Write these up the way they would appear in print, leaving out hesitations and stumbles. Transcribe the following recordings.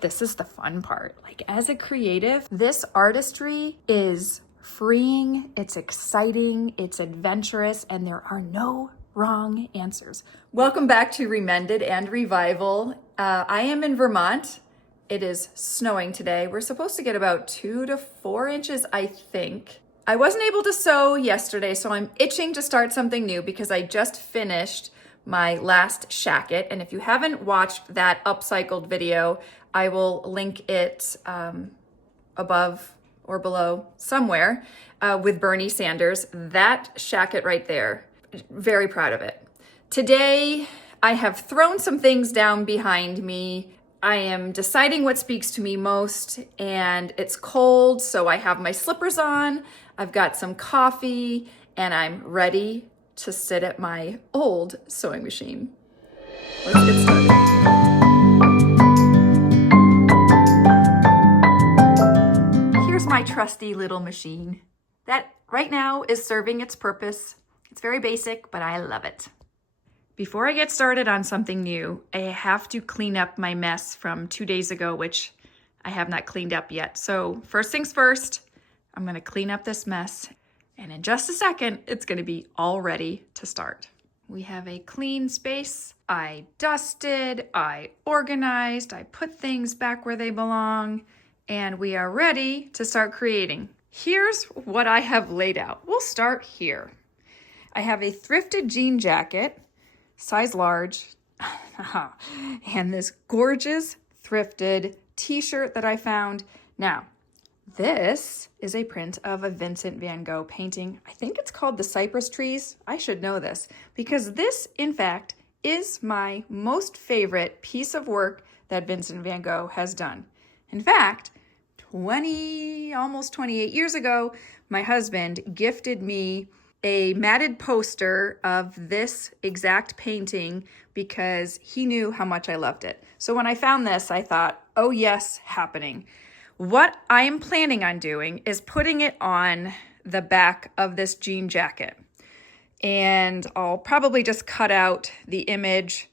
This is the fun part. Like, as a creative, this artistry is freeing, it's exciting, it's adventurous, and there are no wrong answers. Welcome back to Remended and Revival. I am in Vermont. It is snowing today. We're supposed to get about 2 to 4 inches, I think. I wasn't able to sew yesterday, so I'm itching to start something new because I just finished my last shacket. And if you haven't watched that Upcycled video, I will link it above or below somewhere with Bernie Sanders. That shacket right there, very proud of it. Today, I have thrown some things down behind me. I am deciding what speaks to me most, and it's cold, so I have my slippers on, I've got some coffee, and I'm ready to sit at my old sewing machine. Let's get started. Here's my trusty little machine that right now is serving its purpose. It's very basic, but I love it. Before I get started on something new, I have to clean up my mess from 2 days ago, which I have not cleaned up yet. So first things first, I'm gonna clean up this mess, and in just a second, it's gonna be all ready to start. We have a clean space. I dusted, I organized, I put things back where they belong, and we are ready to start creating. Here's what I have laid out. We'll start here. I have a thrifted jean jacket, size large, and this gorgeous thrifted t-shirt that I found. Now, this is a print of a Vincent van Gogh painting. I think it's called the Cypress trees. I should know this because this, in fact, is my most favorite piece of work that Vincent van Gogh has done. In fact, almost 28 years ago, my husband gifted me a matted poster of this exact painting because he knew how much I loved it. So when I found this, I thought, oh yes, happening. What I am planning on doing is putting it on the back of this jean jacket. And I'll probably just cut out the image.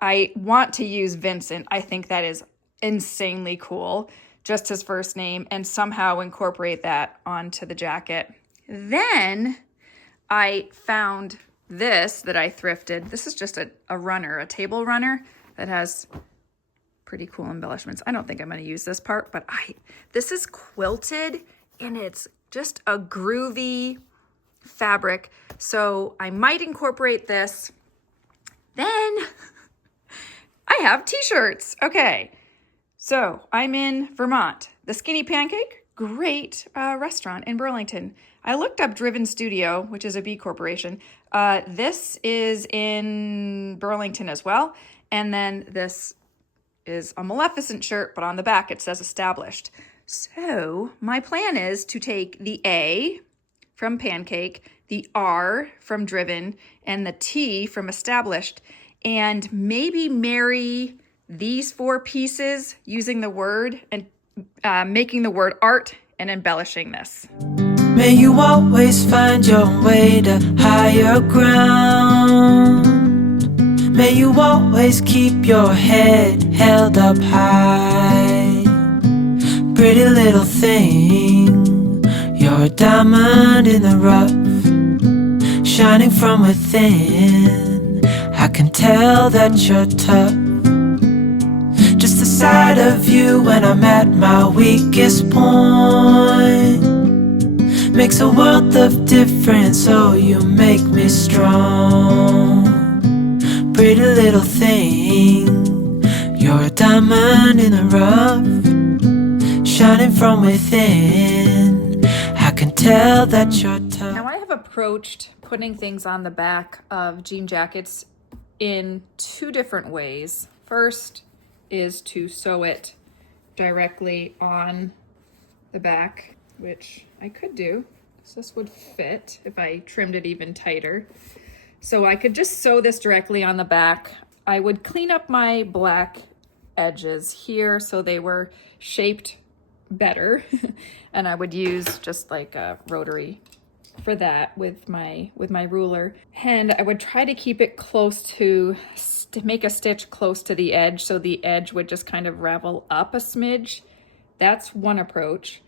I want to use Vincent. I think that is insanely cool. Just his first name, and somehow incorporate that onto the jacket. Then I found this that I thrifted. This is just a runner, a table runner that has pretty cool embellishments. I don't think I'm going to use this part, but this is quilted and it's just a groovy fabric. So I might incorporate this. Then I have t-shirts. Okay. So I'm in Vermont. The Skinny Pancake, great restaurant in Burlington. I looked up Driven Studio, which is a B Corporation. This is in Burlington as well. And then this is a Maleficent shirt, but on the back it says established. So my plan is to take the A from Pancake, the R from Driven, and the T from established, and maybe marry these 4 pieces using the word and making the word art and embellishing this. May you always find your way to higher ground. May you always keep your head held up high. Pretty little thing, you're a diamond in the rough, shining from within. I can tell that you're tough. Just the sight of you when I'm at my weakest point makes a world of difference, so you make me strong. Pretty little thing, you're a diamond in the rough, shining from within. I can tell that you're tough. Now I have approached putting things on the back of jean jackets in 2 different ways. First is to sew it directly on the back, which I could do. So this would fit if I trimmed it even tighter. So I could just sew this directly on the back. I would clean up my black edges here so they were shaped better. And I would use just like a rotary for that with my ruler, and I would try to keep it close to make a stitch close to the edge so the edge would just kind of ravel up a smidge. That's one approach.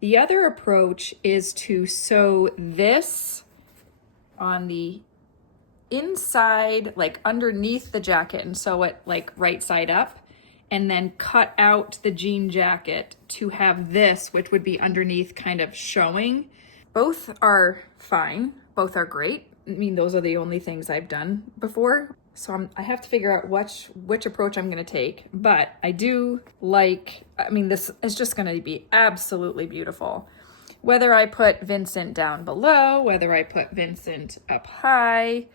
The other approach is to sew this on the inside, like underneath the jacket, and sew it like right side up, and then cut out the jean jacket to have this, which would be underneath, kind of showing. Both are fine. Both are great. I mean, those are the only things I've done before. So I have to figure out which approach I'm going to take. But I do like, I mean, this is just going to be absolutely beautiful. Whether I put Vincent down below, whether I put Vincent up high,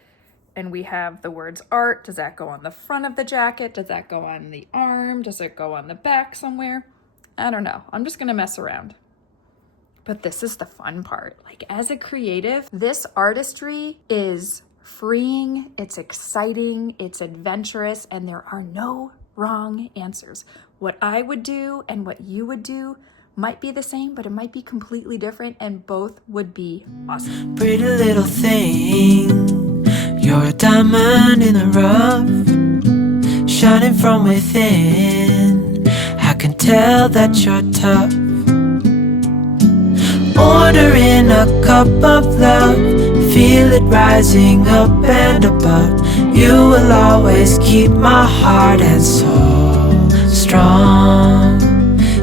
and we have the words art. Does that go on the front of the jacket? Does that go on the arm? Does it go on the back somewhere? I don't know. I'm just going to mess around. But this is the fun part. Like, as a creative, this artistry is freeing, it's exciting, it's adventurous, and there are no wrong answers. What I would do and what you would do might be the same, but it might be completely different, and both would be awesome. Pretty little thing, you're a diamond in the rough, shining from within. I can tell that you're tough. Ordering a cup of love, feel it rising up and above. You will always keep my heart and soul strong.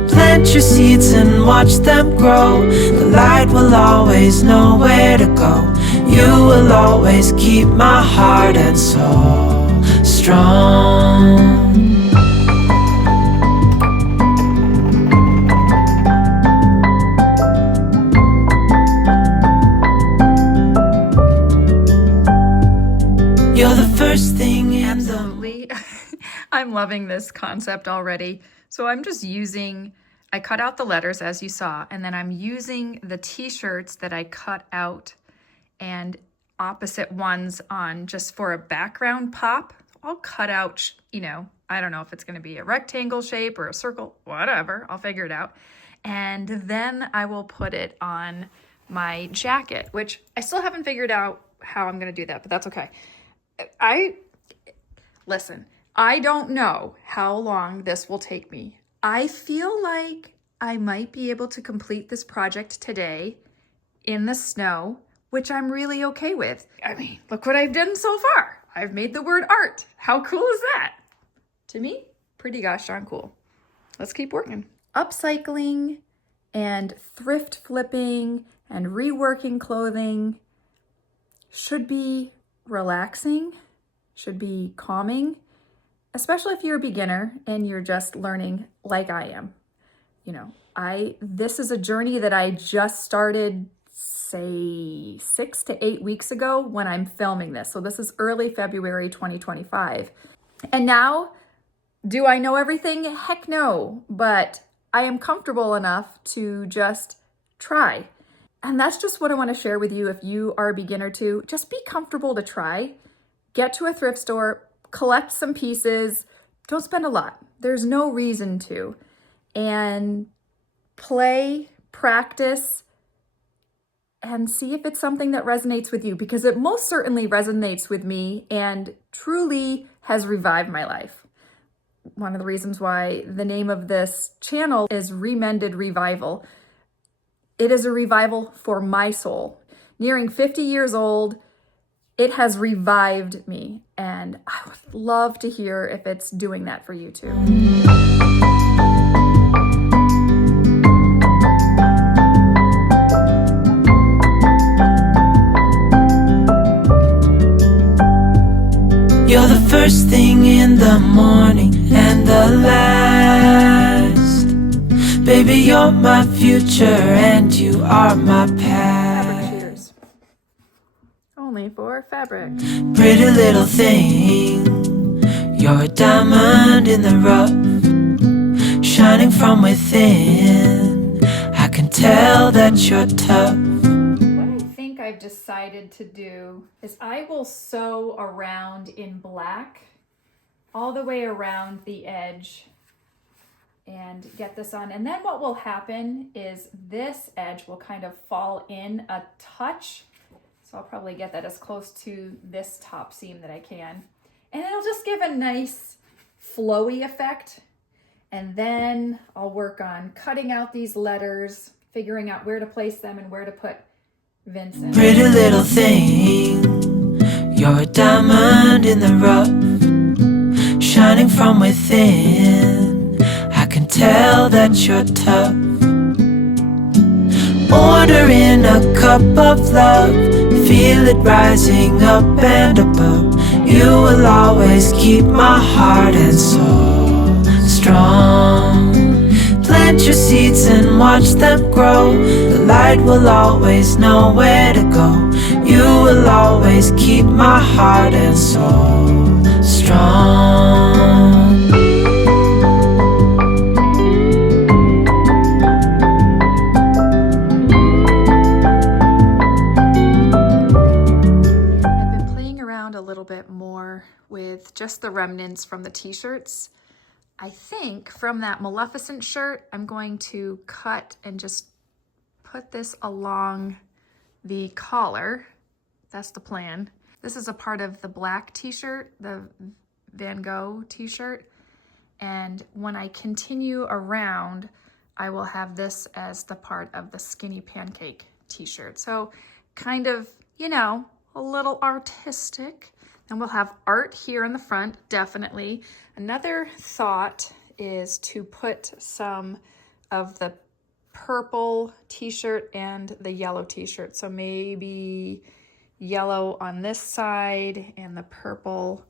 Plant your seeds and watch them grow. The light will always know where to go. You will always keep my heart and soul strong. You're the first thing in the... Absolutely. I'm loving this concept already. So I'm just using, I cut out the letters as you saw, and then I'm using the t-shirts that I cut out and opposite ones on just for a background pop. I'll cut out, you know, I don't know if it's going to be a rectangle shape or a circle, whatever. I'll figure it out. And then I will put it on my jacket, which I still haven't figured out how I'm going to do that, but that's okay. Listen, I don't know how long this will take me. I feel like I might be able to complete this project today in the snow, which I'm really okay with. I mean, look what I've done so far. I've made the word art. How cool is that? To me, pretty gosh darn cool. Let's keep working. Upcycling and thrift flipping and reworking clothing should be relaxing, should be calming, especially if you're a beginner and you're just learning like I am. You know, this is a journey that I just started, say 6 to 8 weeks ago when I'm filming this. So this is early February 2025. And now, do I know everything? Heck no, but I am comfortable enough to just try. And that's just what I want to share with you if you are a beginner too. Just be comfortable to try. Get to a thrift store, collect some pieces. Don't spend a lot. There's no reason to. And play, practice, and see if it's something that resonates with you, because it most certainly resonates with me and truly has revived my life. One of the reasons why the name of this channel is Remended Revival. It is a revival for my soul. Nearing 50 years old, it has revived me, and I would love to hear if it's doing that for you too. You're the first thing in the morning and the last. Baby, you're my future and you are my past. Fabric shears. Only for fabric. Pretty little thing, you're a diamond in the rough, shining from within. I can tell that you're tough. What I think I've decided to do is I will sew around in black all the way around the edge and get this on. And then what will happen is this edge will kind of fall in a touch. So I'll probably get that as close to this top seam that I can. And it'll just give a nice flowy effect. And then I'll work on cutting out these letters, figuring out where to place them and where to put Vincent. Pretty little thing, you're a diamond in the rough, shining from within. I can tell that you're tough. Ordering a cup of love, feel it rising up and above. You will always keep my heart and soul strong. Plant your seeds and watch them grow. The light will always know where to go. You will always keep my heart and soul strong. I've been playing around a little bit more with just the remnants from the t-shirts. I think from that Maleficent shirt, I'm going to cut and just put this along the collar. That's the plan. This is a part of the black t-shirt, the Van Gogh t-shirt. And when I continue around, I will have this as the part of the Skinny Pancake t-shirt. So kind of, you know, a little artistic. And we'll have art here in the front, definitely. Another thought is to put some of the purple t-shirt and the yellow t-shirt. So maybe yellow on this side and the purple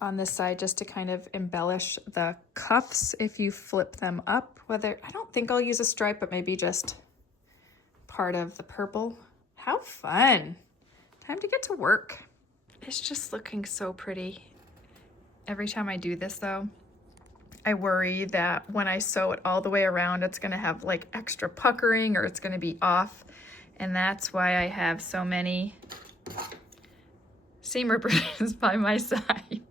on this side, just to kind of embellish the cuffs if you flip them up. Whether, I don't think I'll use a stripe, but maybe just part of the purple. How fun. Time to get to work. It's just looking so pretty. Every time I do this though, I worry that when I sew it all the way around, it's gonna have like extra puckering or it's gonna be off. And that's why I have so many seam rippers by my side.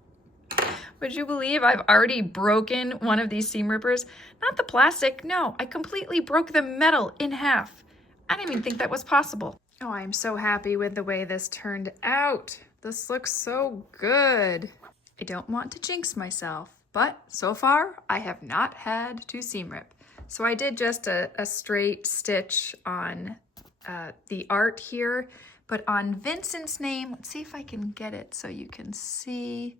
Would you believe I've already broken one of these seam rippers? Not the plastic, no, I completely broke the metal in half. I didn't even think that was possible. Oh, I'm so happy with the way this turned out. This looks so good. I don't want to jinx myself, but so far I have not had to seam rip. So I did just a straight stitch on the art here, but on Vincent's name, let's see if I can get it so you can see.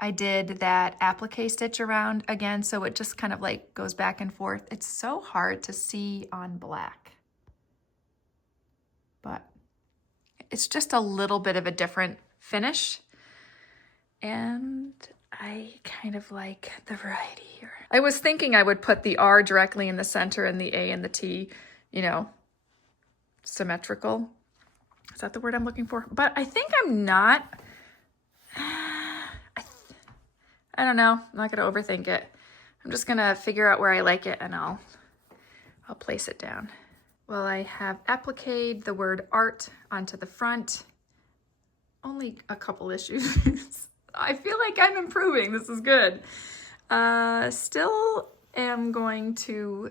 I did that applique stitch around again, so it just kind of like goes back and forth. It's so hard to see on black, but it's just a little bit of a different finish. And I kind of like the variety here. I was thinking I would put the R directly in the center and the A and the T, you know, symmetrical. Is that the word I'm looking for? But I think I'm not. I don't know. I'm not gonna overthink it. I'm just gonna figure out where I like it and I'll place it down. Well, I have appliqued the word art onto the front. Only a couple issues. I feel like I'm improving. This is good. Still am going to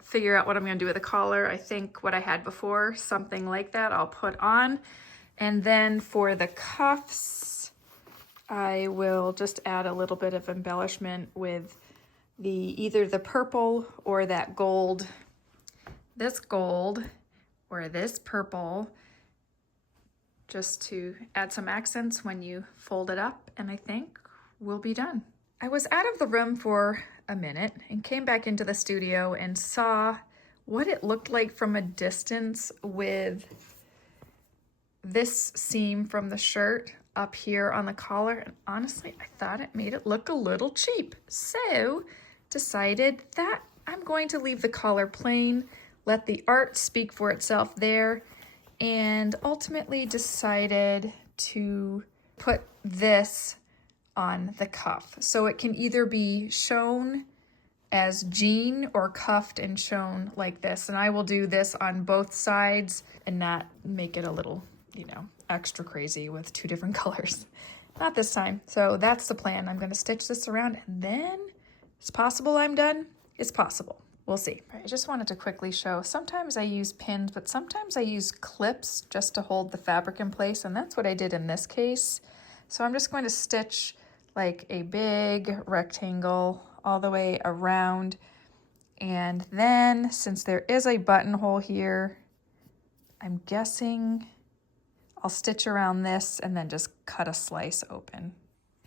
figure out what I'm going to do with the collar. I think what I had before, something like that, I'll put on. And then for the cuffs, I will just add a little bit of embellishment with either the purple or that gold. This gold or this purple, just to add some accents when you fold it up, and I think we'll be done. I was out of the room for a minute and came back into the studio and saw what it looked like from a distance with this seam from the shirt up here on the collar, and honestly, I thought it made it look a little cheap. So decided that I'm going to leave the collar plain, let the art speak for itself there, and ultimately decided to put this on the cuff. So it can either be shown as jean or cuffed and shown like this. And I will do this on both sides and not make it a little, you know, extra crazy with two different colors. Not this time. So that's the plan. I'm going to stitch this around and then It's possible I'm done. It's possible. We'll see. I just wanted to quickly show, sometimes I use pins, but sometimes I use clips just to hold the fabric in place, and that's what I did in this case. So I'm just going to stitch like a big rectangle all the way around, and then since there is a buttonhole here, I'm guessing I'll stitch around this and then just cut a slice open.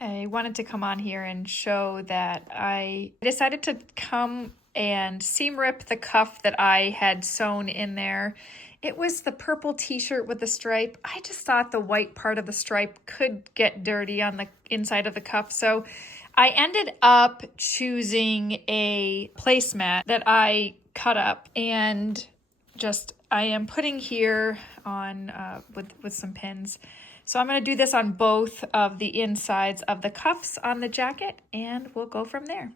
I wanted to come on here and show that I decided to come and seam rip the cuff that I had sewn in there. It was the purple t-shirt with the stripe. I just thought the white part of the stripe could get dirty on the inside of the cuff. So I ended up choosing a placemat that I cut up, and just I am putting here on with some pins. So I'm going to do this on both of the insides of the cuffs on the jacket, and we'll go from there.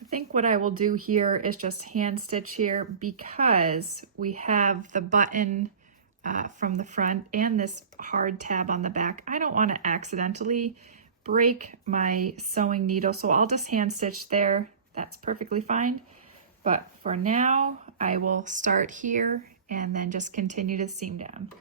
I think what I will do here is just hand stitch here, because we have the button from the front and this hard tab on the back. I don't want to accidentally break my sewing needle, so I'll just hand stitch there. That's perfectly fine. But for now, I will start here and then just continue to seam down.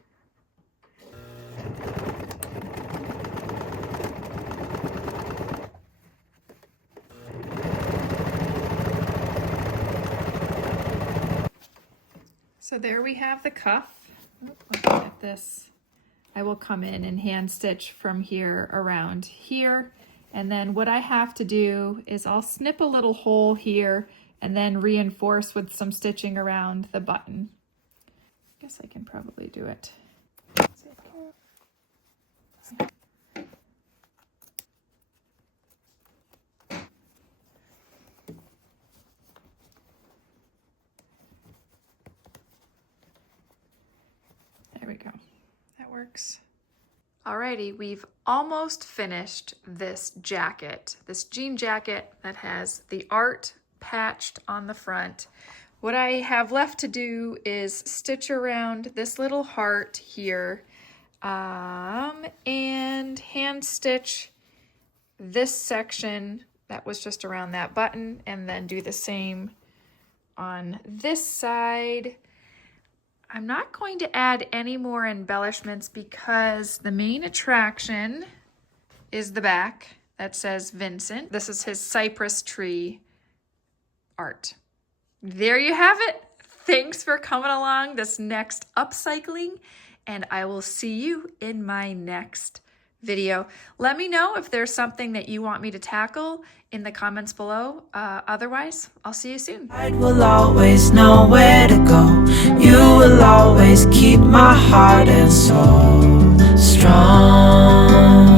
So there we have the cuff. Looking at this, I will come in and hand stitch from here around here. And then what I have to do is I'll snip a little hole here and then reinforce with some stitching around the button. I guess I can probably do it. There we go. That works. Alrighty, we've almost finished this jacket, this jean jacket that has the art patched on the front. What I have left to do is stitch around this little heart here and hand stitch this section that was just around that button, and then do the same on this side. I'm not going to add any more embellishments because the main attraction is the back that says Vincent. This is his cypress tree art. There you have it. Thanks for coming along this next upcycling, and I will see you in my next video. Let me know if there's something that you want me to tackle in the comments below. Otherwise, I'll see you soon. I will always know where to go. You will always keep my heart and soul strong.